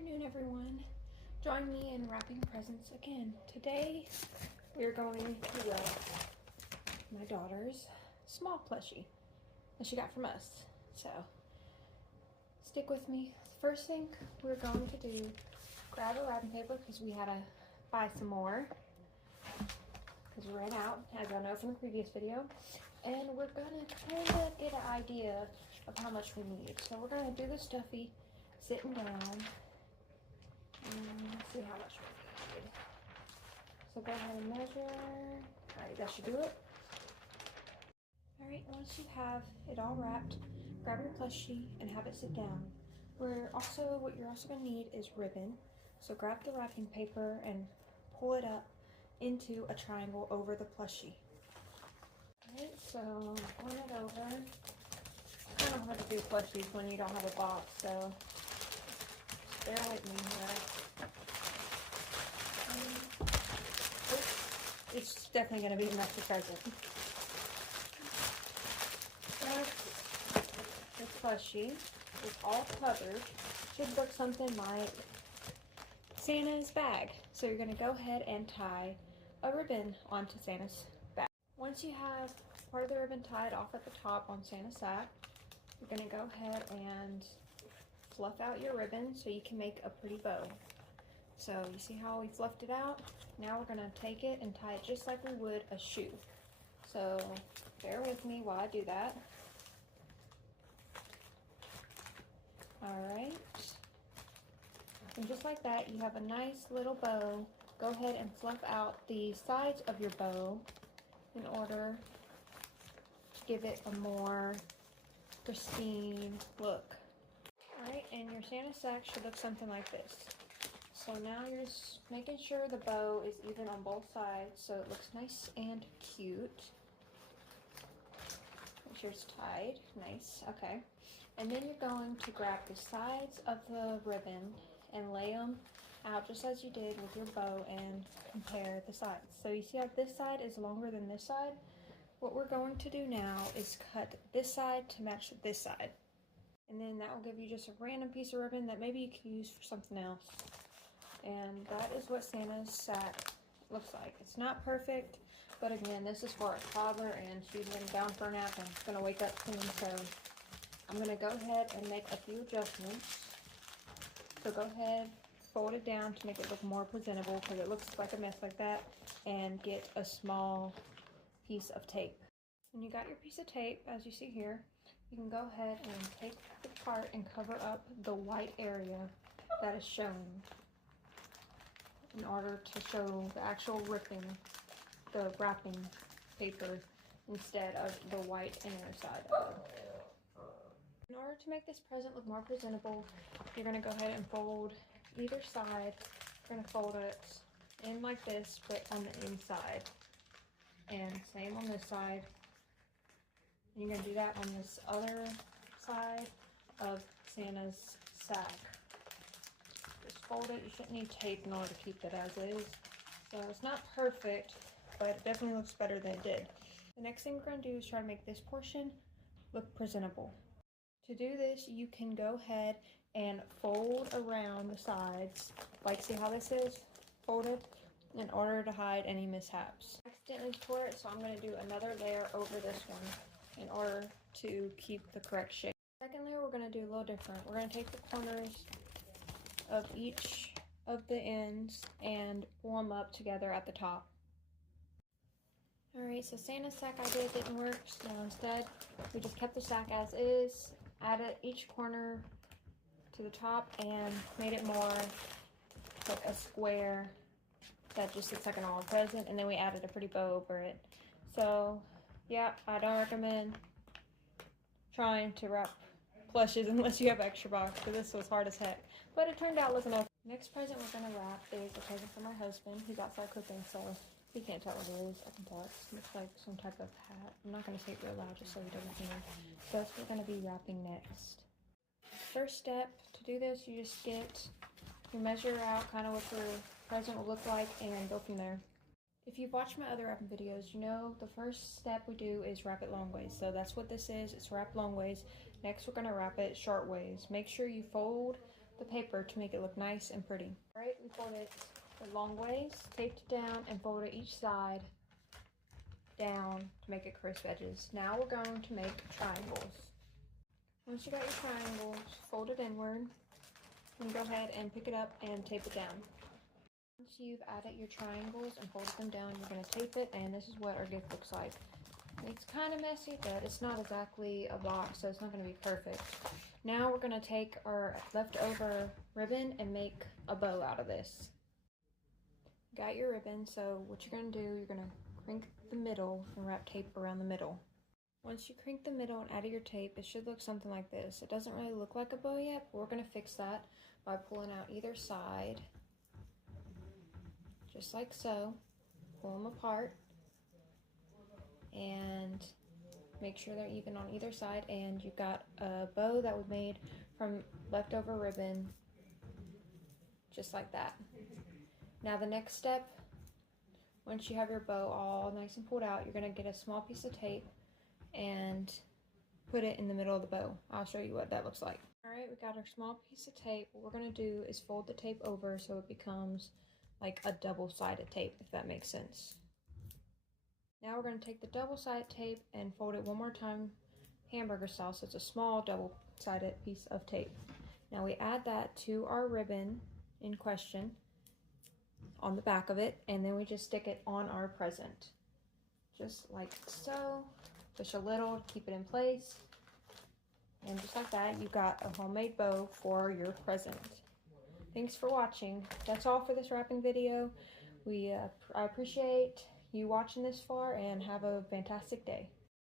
afternoon, everyone. Join me in wrapping presents again. Today, we're going to wrap my daughter's small plushie that she got from us. So, stick with me. First thing we're going to do, grab a wrapping paper because we had to buy some more because we ran out, as I know from the previous video. And we're gonna kind of get an idea of how much we need. So we're gonna do the stuffy sitting down and see how much we need. So go ahead and measure. Alright, that should do it. Alright, once you have it all wrapped, grab your plushie and have it sit down. What you're also gonna need is ribbon. So grab the wrapping paper and pull it up into a triangle over the plushie. Alright, so turn it over. It's kind of hard to do plushies when you don't have a box, so bear with me here. It's definitely going to be enough to present. The plushie is all covered. Should look something like Santa's bag. So you're going to go ahead and tie a ribbon onto Santa's bag. Once you have part of the ribbon tied off at the top on Santa's sack, you're going to go ahead and fluff out your ribbon so you can make a pretty bow. So you see how we fluffed it out? Now we're going to take it and tie it just like we would a shoe. So bear with me while I do that. Alright. And just like that, you have a nice little bow. Go ahead and fluff out the sides of your bow in order to give it a more pristine look. Alright, and your Santa sack should look something like this. So now you're just making sure the bow is even on both sides so it looks nice and cute. Make sure it's tied. Nice. Okay. And then you're going to grab the sides of the ribbon and lay them out just as you did with your bow and compare the sides. So you see how this side is longer than this side? What we're going to do now is cut this side to match this side. And then that will give you just a random piece of ribbon that maybe you can use for something else. And that is what Santa's sack looks like. It's not perfect, but again, this is for a toddler and she's been down for a nap and she's going to wake up soon. So I'm going to go ahead and make a few adjustments. So go ahead, fold it down to make it look more presentable because it looks like a mess like that. And get a small piece of tape. When you got your piece of tape, as you see here, you can go ahead and take the part and cover up the white area that is shown in order to show the actual the wrapping paper instead of the white inner side of it. In order to make this present look more presentable, you're going to go ahead and fold either side. You're going to fold it in like this, but on the inside. And same on this side. And you're going to do that on this other side of Santa's sack. Just fold it. You shouldn't need tape in order to keep it as is. So it's not perfect, but it definitely looks better than it did. The next thing we're going to do is try to make this portion look presentable. To do this, you can go ahead and fold around the sides. Like, see how this is folded? In order to hide any mishaps. I accidentally tore it, so I'm going to do another layer over this one in order to keep the correct shape. Second layer, we're going to do a little different. We're going to take the corners of each of the ends and pull them up together at the top. Alright, so Santa's sack idea didn't work, so instead we just kept the sack as is, added each corner to the top and made it more like a square that just looks like a normal present, and then we added a pretty bow over it. So yeah, I don't recommend trying to wrap plushes unless you have extra box, because this was hard as heck, but it turned out looking okay. Next present we're going to wrap is a present for my husband. He's outside cooking, so he can't tell what it is. I can tell it looks like some type of hat. I'm not going to say it real loud just so he doesn't hear. So that's what we're going to be wrapping next. First step to do this, you just you measure out kind of what your present will look like and go from there. If you've watched my other wrapping videos, you know the first step we do is wrap it long ways. So that's what this is. It's wrapped long ways. Next we're going to wrap it short ways. Make sure you fold the paper to make it look nice and pretty. All right, we fold it the long ways, taped it down, and fold it each side down to make it crisp edges. Now we're going to make triangles. Once you got your triangles, fold it inward, and go ahead and pick it up and tape it down. Once you've added your triangles and folded them down, you're going to tape it, and this is what our gift looks like. It's kind of messy, but it's not exactly a box, so it's not going to be perfect. Now we're going to take our leftover ribbon and make a bow out of this. Got your ribbon, so what you're going to do, you're going to crink the middle and wrap tape around the middle. Once you crink the middle and add your tape, it should look something like this. It doesn't really look like a bow yet, but we're going to fix that by pulling out either side, just like so. Pull them apart and make sure they're even on either side, and you've got a bow that was made from leftover ribbon, just like that. Now the next step, once you have your bow all nice and pulled out, you're going to get a small piece of tape and put it in the middle of the bow. I'll show you what that looks like. Alright, we got our small piece of tape. What we're going to do is fold the tape over so it becomes like a double-sided tape, if that makes sense. Now we're going to take the double-sided tape and fold it one more time hamburger style, so it's a small double-sided piece of tape. Now we add that to our ribbon in question on the back of it, and then we just stick it on our present. Just like so. Push a little to keep it in place. And just like that, you got a homemade bow for your present. Thanks for watching. That's all for this wrapping video. I appreciate you watching this far, and have a fantastic day.